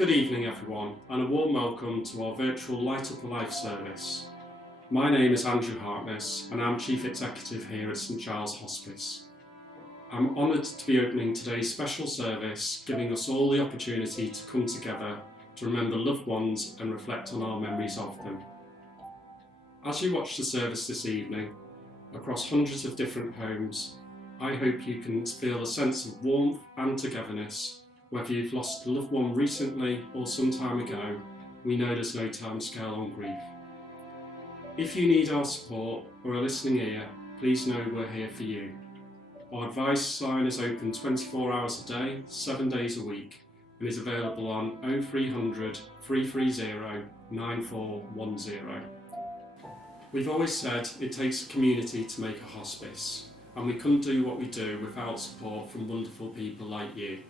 Good evening everyone, and a warm welcome to our virtual Light Up a Life service. My name is Andrew Harkness and I'm Chief Executive here at St Giles Hospice. I'm honoured to be opening today's special service, giving us all the opportunity to come together to remember loved ones and reflect on our memories of them. As you watch the service this evening, across hundreds of different homes, I hope you can feel a sense of warmth and togetherness. Whether you've lost a loved one recently or some time ago, we know there's no time scale on grief. If you need our support or a listening ear, please know we're here for you. Our advice line is open 24 hours a day, 7 days a week, and is available on 0300 330 9410. We've always said it takes a community to make a hospice, and we couldn't do what we do without support from wonderful people like you.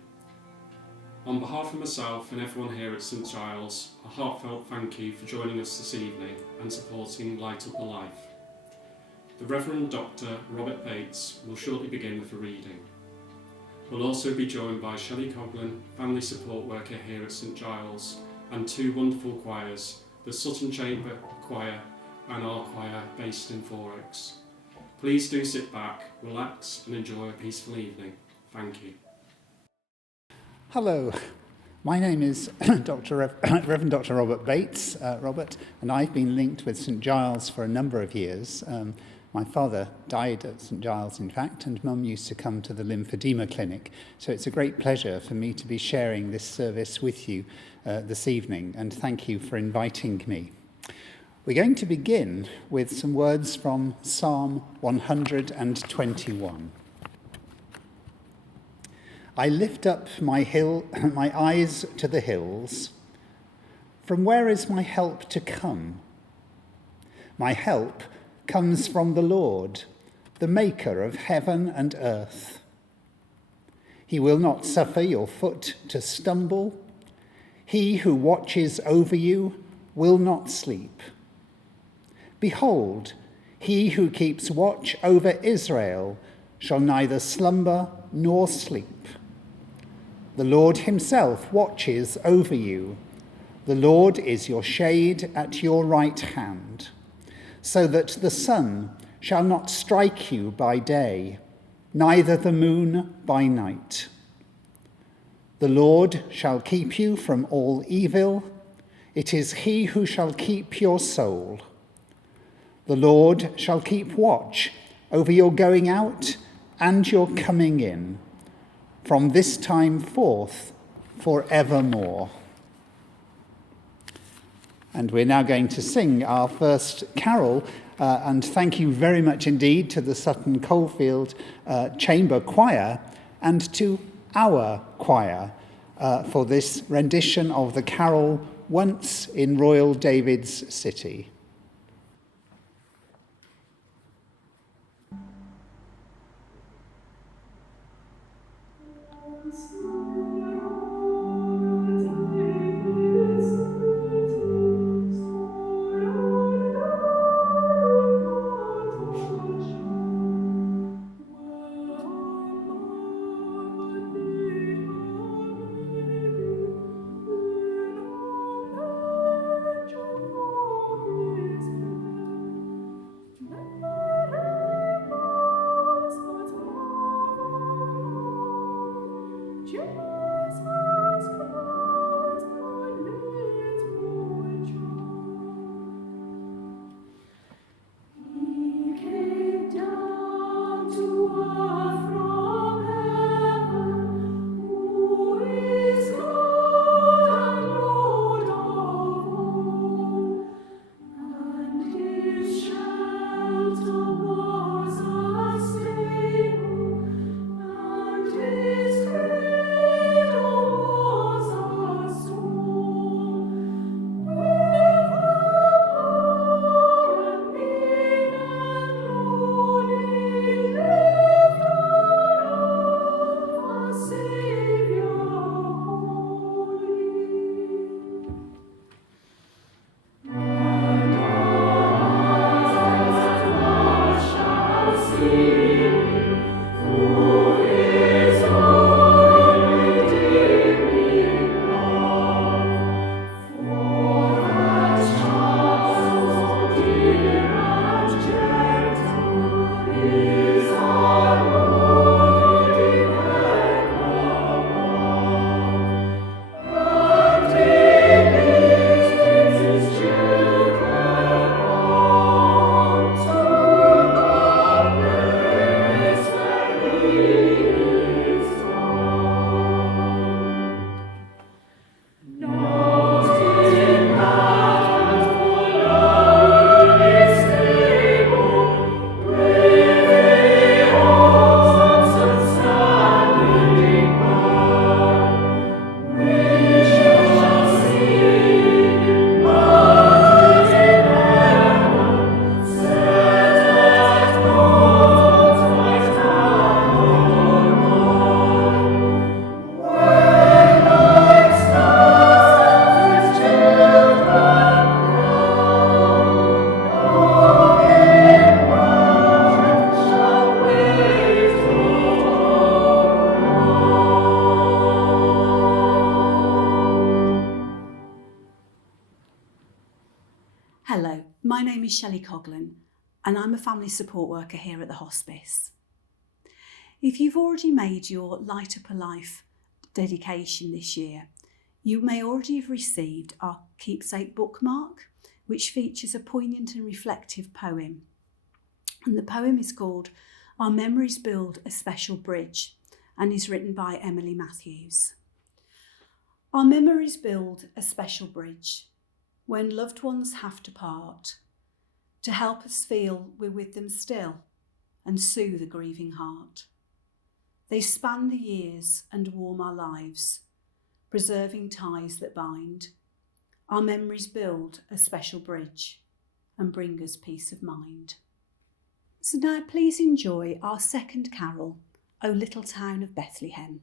On behalf of myself and everyone here at St Giles, a heartfelt thank you for joining us this evening and supporting Light Up a Life. The Reverend Dr. Robert Bates will shortly begin with a reading. We'll also be joined by Shelley Coughlin, family support worker here at St Giles, and two wonderful choirs, the Sutton Chamber Choir and our choir based in Forex. Please do sit back, relax and enjoy a peaceful evening. Thank you. Hello, my name is Reverend Dr. Robert Bates, and I've been linked with St Giles for a number of years. My father died at St Giles, in fact, and Mum used to come to the lymphedema clinic. So it's a great pleasure for me to be sharing this service with you this evening, and thank you for inviting me. We're going to begin with some words from Psalm 121. I lift up my eyes to the hills. From where is my help to come? My help comes from the Lord, the maker of heaven and earth. He will not suffer your foot to stumble. He who watches over you will not sleep. Behold, he who keeps watch over Israel shall neither slumber nor sleep. The Lord himself watches over you. The Lord is your shade at your right hand, so that the sun shall not strike you by day, neither the moon by night. The Lord shall keep you from all evil. It is he who shall keep your soul. The Lord shall keep watch over your going out and your coming in, from this time forth forevermore. And we're now going to sing our first carol, and thank you very much indeed to the Sutton Coldfield Chamber Choir and to our choir for this rendition of the carol Once in Royal David's City. name is Shelley Coughlin and I'm a family support worker here at the Hospice. If you've already made your Light Up a Life dedication this year, you may already have received our keepsake bookmark, which features a poignant and reflective poem. And the poem is called Our Memories Build a Special Bridge and is written by Emily Matthews. Our memories build a special bridge when loved ones have to part, to help us feel we're with them still and soothe a grieving heart. They span the years and warm our lives, preserving ties that bind. Our memories build a special bridge and bring us peace of mind. So now please enjoy our second carol, O Little Town of Bethlehem.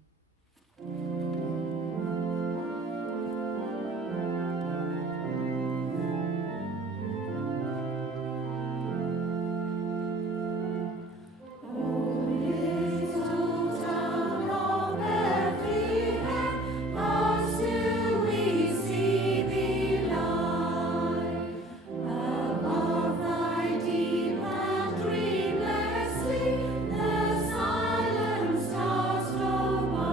The silent stars go by.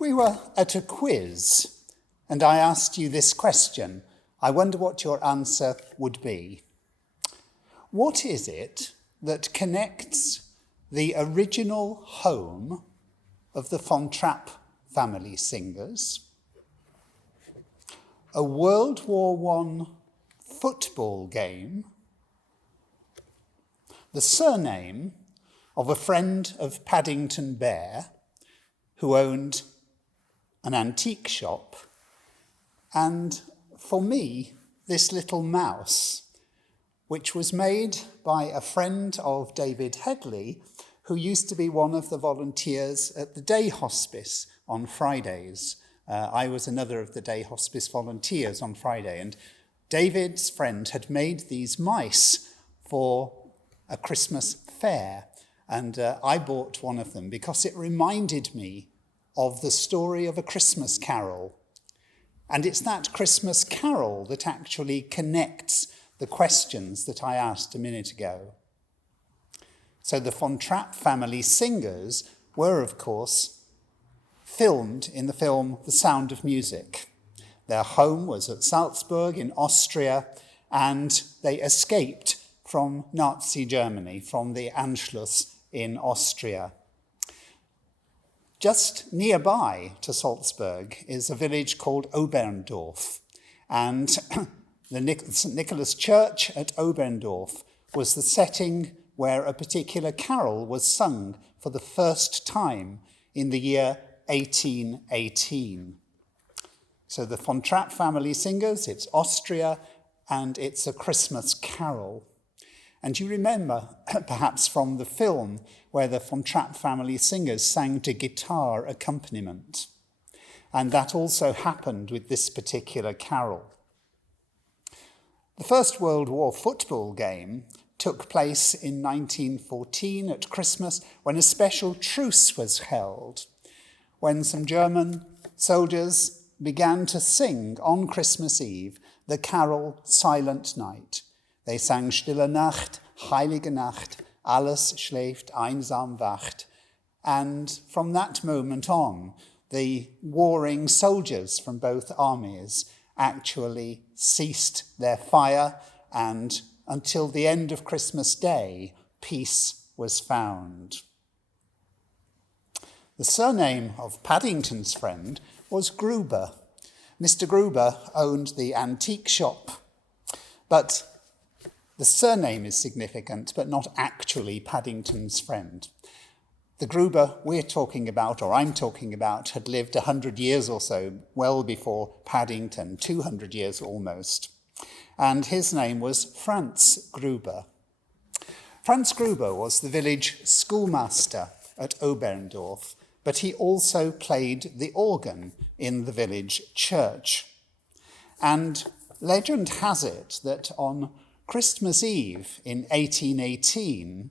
If we were at a quiz and I asked you this question, I wonder what your answer would be. What is it that connects the original home of the Von Trapp family singers, a World War I football game, the surname of a friend of Paddington Bear who owned an antique shop, and for me, this little mouse, which was made by a friend of David Headley, who used to be one of the volunteers at the day hospice on Fridays. I was another of the day hospice volunteers on Friday, and David's friend had made these mice for a Christmas fair, and I bought one of them because it reminded me of the story of A Christmas Carol. And it's that Christmas Carol that actually connects the questions that I asked a minute ago. So the Von Trapp family singers were, of course, filmed in the film The Sound of Music. Their home was at Salzburg in Austria, and they escaped from Nazi Germany, from the Anschluss in Austria. Just nearby to Salzburg is a village called Oberndorf, and the St. Nicholas Church at Oberndorf was the setting where a particular carol was sung for the first time in the year 1818. So the Von Trapp family singers, it's Austria, and it's a Christmas carol. And you remember, perhaps from the film, where the Von Trapp family singers sang to guitar accompaniment. And that also happened with this particular carol. The First World War football game took place in 1914 at Christmas, when a special truce was held, when some German soldiers began to sing on Christmas Eve the carol Silent Night. They sang Stille Nacht, Heilige Nacht, alles schläft, einsam wacht. And from that moment on, the warring soldiers from both armies actually ceased their fire, and until the end of Christmas Day, peace was found. The surname of Paddington's friend was Gruber. Mr. Gruber owned the antique shop, but the surname is significant, but not actually Paddington's friend. The Gruber we're talking about, or I'm talking about, had lived 100 years or so, well before Paddington, 200 years almost. And his name was Franz Gruber. Franz Gruber was the village schoolmaster at Oberndorf, but he also played the organ in the village church. And legend has it that on Christmas Eve in 1818,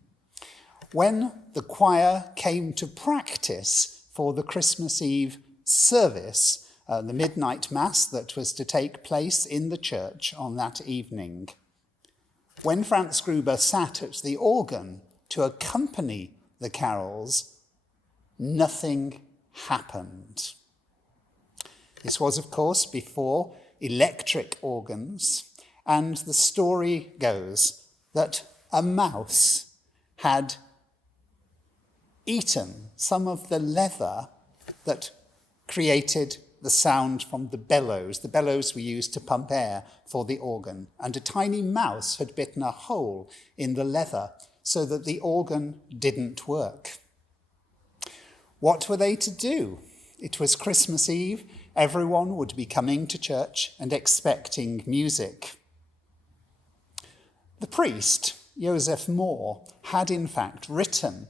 when the choir came to practice for the Christmas Eve service, the midnight mass that was to take place in the church on that evening, when Franz Gruber sat at the organ to accompany the carols, nothing happened. This was, of course, before electric organs, and the story goes that a mouse had eaten some of the leather that created the sound from the bellows we used to pump air for the organ, and a tiny mouse had bitten a hole in the leather so that the organ didn't work. What were they to do? It was Christmas Eve. Everyone would be coming to church and expecting music. The priest, Joseph Moore, had in fact written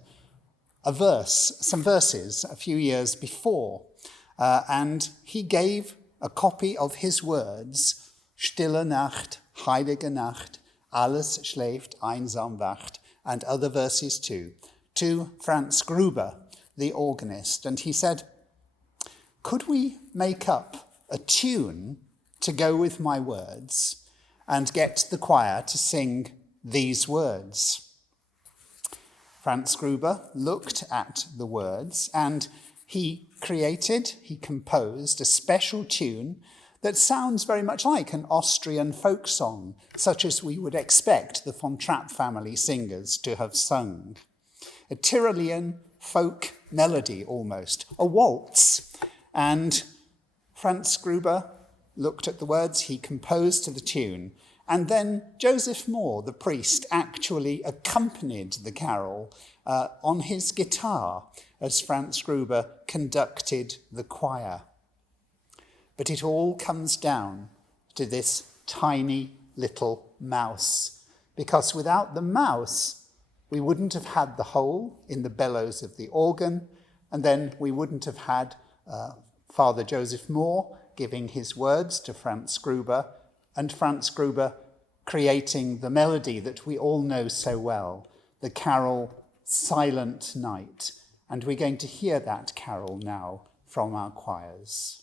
some verses a few years before, and he gave a copy of his words, Stille Nacht, Heilige Nacht, alles schläft, einsam wacht, and other verses too, to Franz Gruber, the organist. And he said, could we make up a tune to go with my words and get the choir to sing these words? Franz Gruber looked at the words and He composed a special tune that sounds very much like an Austrian folk song, such as we would expect the Von Trapp family singers to have sung. A Tyrolean folk melody almost, a waltz. And Franz Gruber looked at the words, he composed to the tune, and then Joseph Moore, the priest, actually accompanied the carol on his guitar as Franz Gruber conducted the choir. But it all comes down to this tiny little mouse, because without the mouse, we wouldn't have had the hole in the bellows of the organ, and then we wouldn't have had Father Joseph Moore giving his words to Franz Gruber, and Franz Gruber creating the melody that we all know so well, the carol Silent Night. And we're going to hear that carol now from our choirs.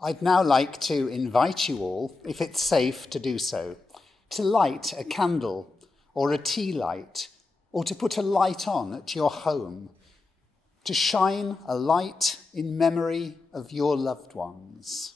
I'd now like to invite you all, if it's safe to do so, to light a candle or a tea light, or to put a light on at your home, to shine a light in memory of your loved ones.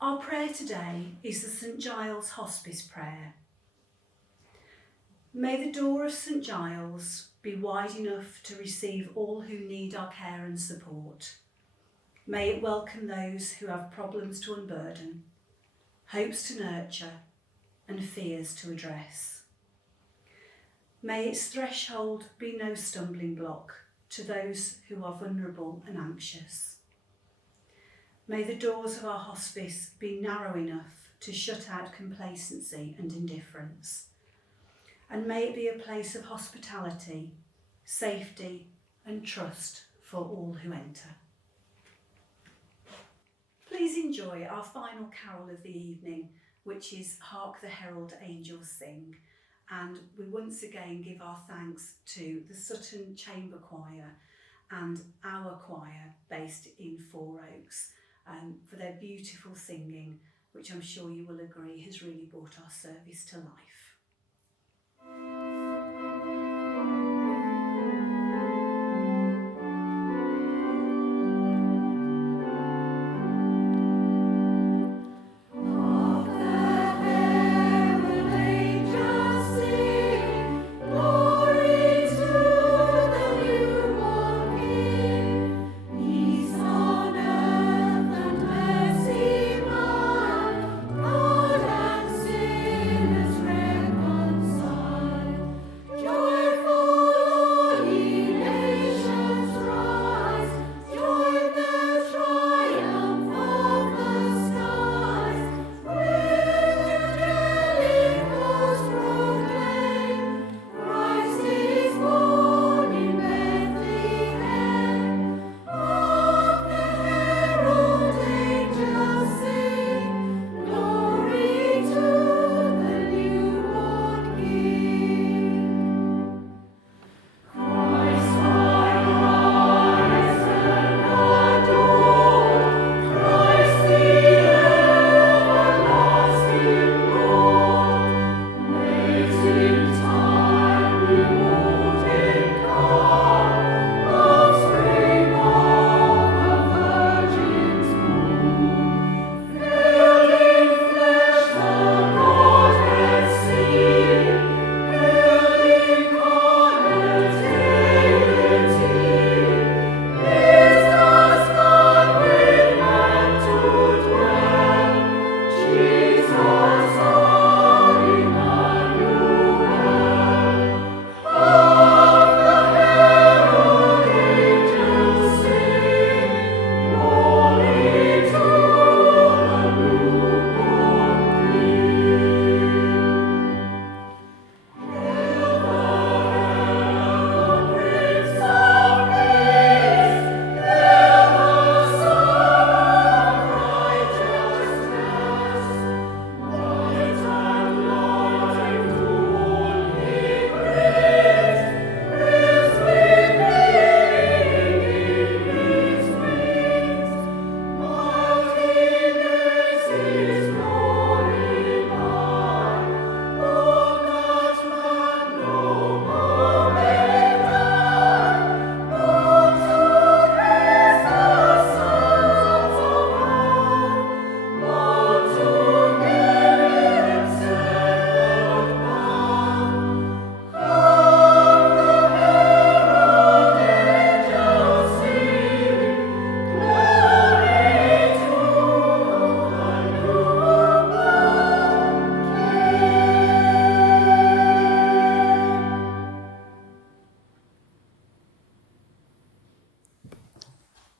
Our prayer today is the St Giles Hospice prayer. May the door of St Giles be wide enough to receive all who need our care and support. May it welcome those who have problems to unburden, hopes to nurture, and fears to address. May its threshold be no stumbling block to those who are vulnerable and anxious. May the doors of our hospice be narrow enough to shut out complacency and indifference. And may it be a place of hospitality, safety and trust for all who enter. Please enjoy our final carol of the evening, which is Hark the Herald Angels Sing. And we once again give our thanks to the Sutton Chamber Choir and our choir based in Four Oaks for their beautiful singing, which I'm sure you will agree has really brought our service to life.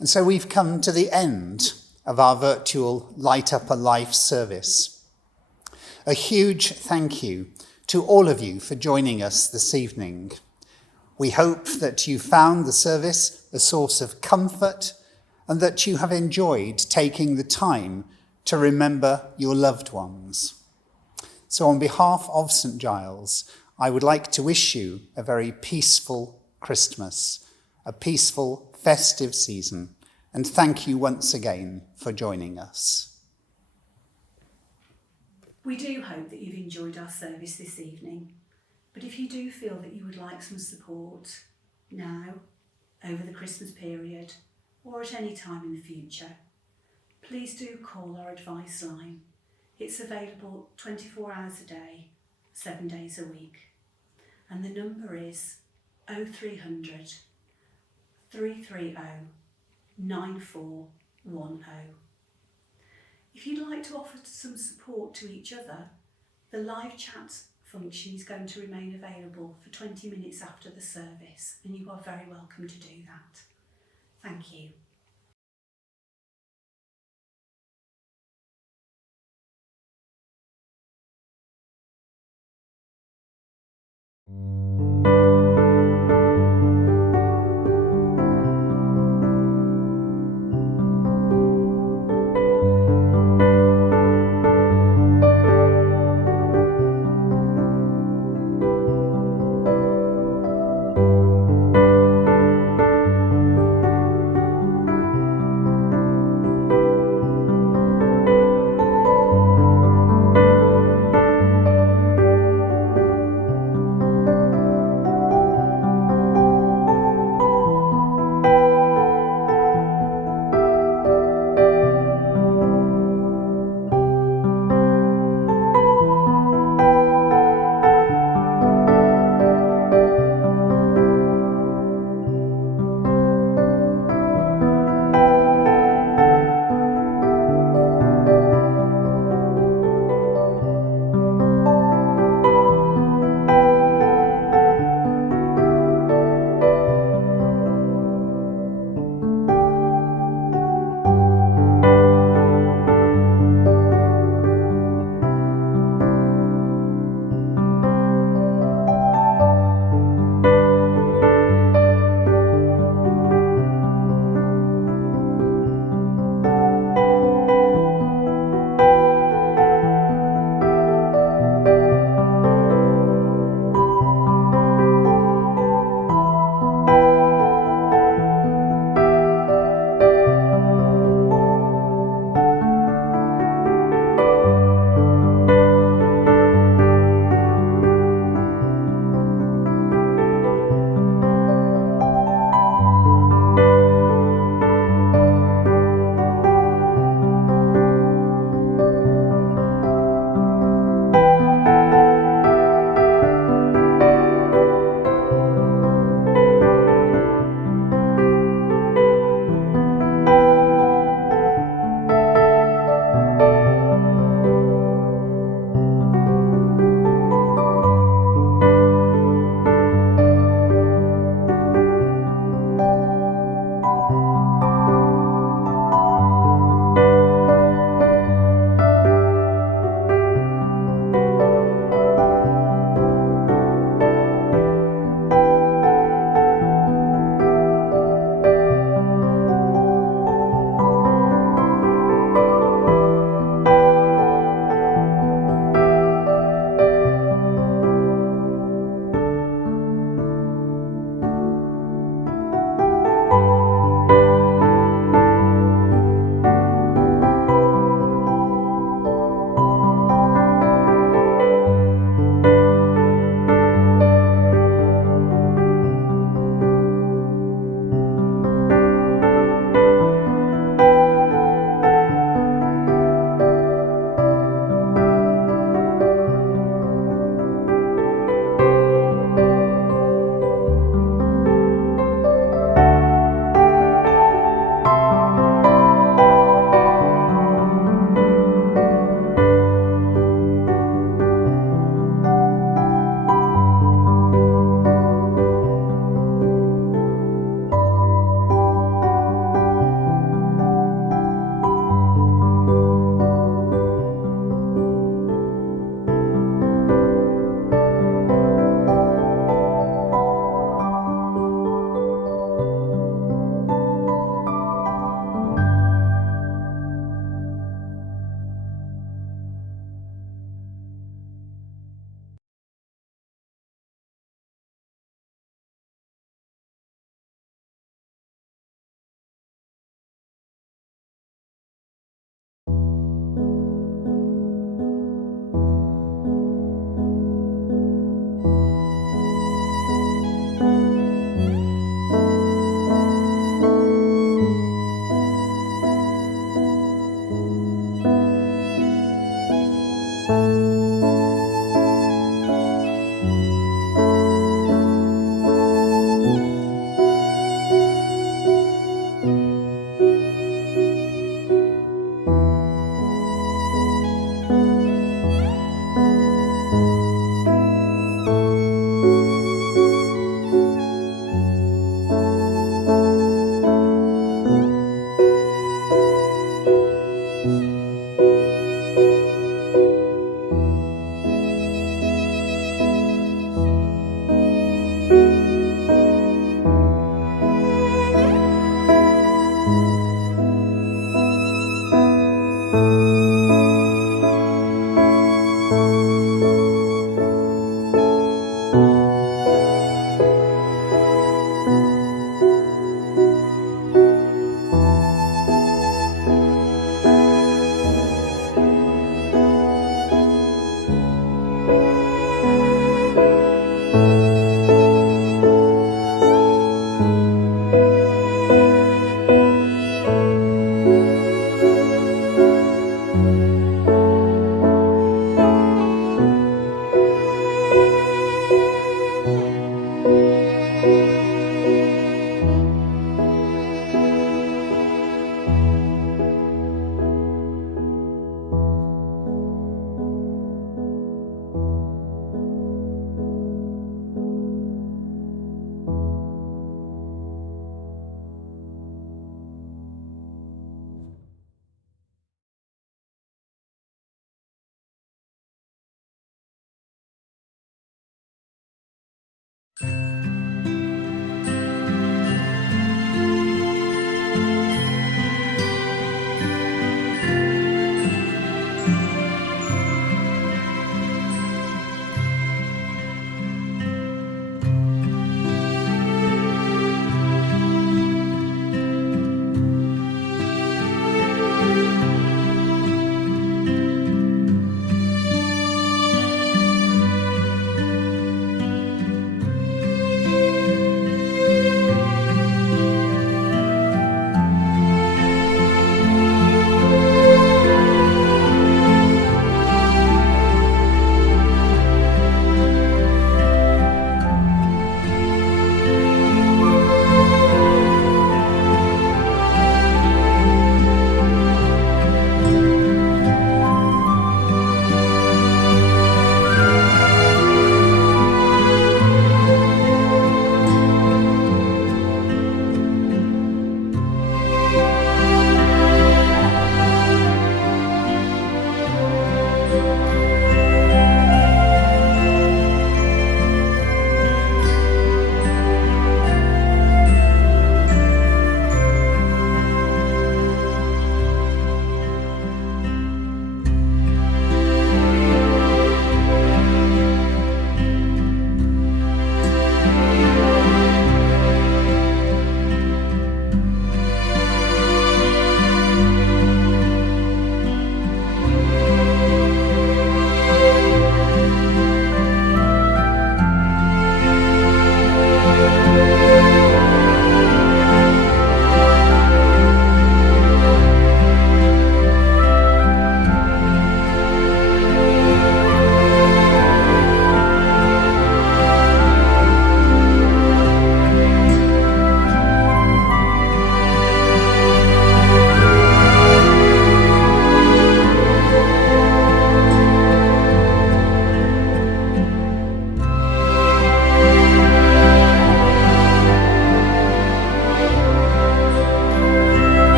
And so we've come to the end of our virtual Light Up a Life service. A huge thank you to all of you for joining us this evening. We hope that you found the service a source of comfort and that you have enjoyed taking the time to remember your loved ones. So on behalf of St. Giles, I would like to wish you a very peaceful Christmas, a peaceful festive season, and thank you once again for joining us. We do hope that you've enjoyed our service this evening, but if you do feel that you would like some support now, over the Christmas period, or at any time in the future, please do call our advice line. It's available 24 hours a day, 7 days a week. And the number is 0300 330 9410. If you'd like to offer some support to each other, the live chat function is going to remain available for 20 minutes after the service, and you are very welcome to do that. Thank you.